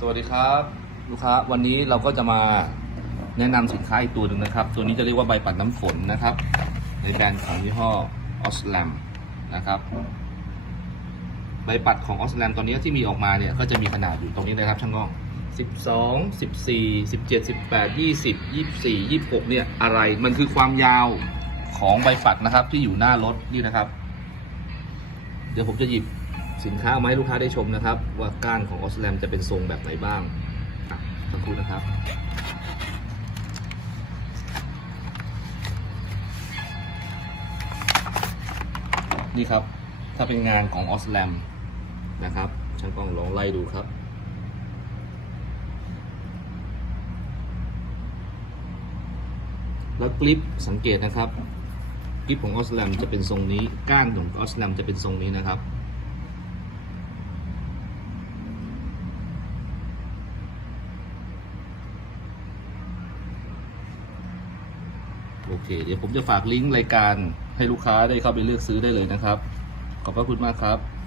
สวัสดีครับ ลูกค้าวันนี้เราก็จะมาแนะนำสินค้าอีกตัวหนึ่งนะครับ ตัวนี้จะเรียกว่าใบปัดน้ำฝนนะครับ ในแบรนด์ของยี่ห้อออสแลมนะครับ ใบปัดของออสแลมตอนนี้ที่มีออกมาเนี่ยก็จะมีขนาดอยู่ตรงนี้นะครับช่างกล้อง12 14 17 18 20 24 26เนี่ยอะไรมันคือความยาวของใบปัดนะครับที่อยู่หน้ารถนี่นะครับ เดี๋ยวผมจะหยิบ สินค้ามาให้ลูกค้าได้ชมนะครับ ว่าก้านของออสแลมจะเป็นทรงแบบไหนบ้างสักครู่นะครับนี่ครับ ถ้าเป็นงานของออสแลมนะครับช่างกล้องลองไล่ดูครับ แล้วกลิปสังเกตนะครับกลิปของออสแลมจะเป็นทรงนี้ ก้านของออสแลมจะเป็นทรงนี้นะครับ โอเค เดี๋ยวผมจะฝากลิงก์รายการให้ลูกค้าได้เข้าไปเลือกซื้อได้เลยนะครับ ขอบพระคุณมากครับ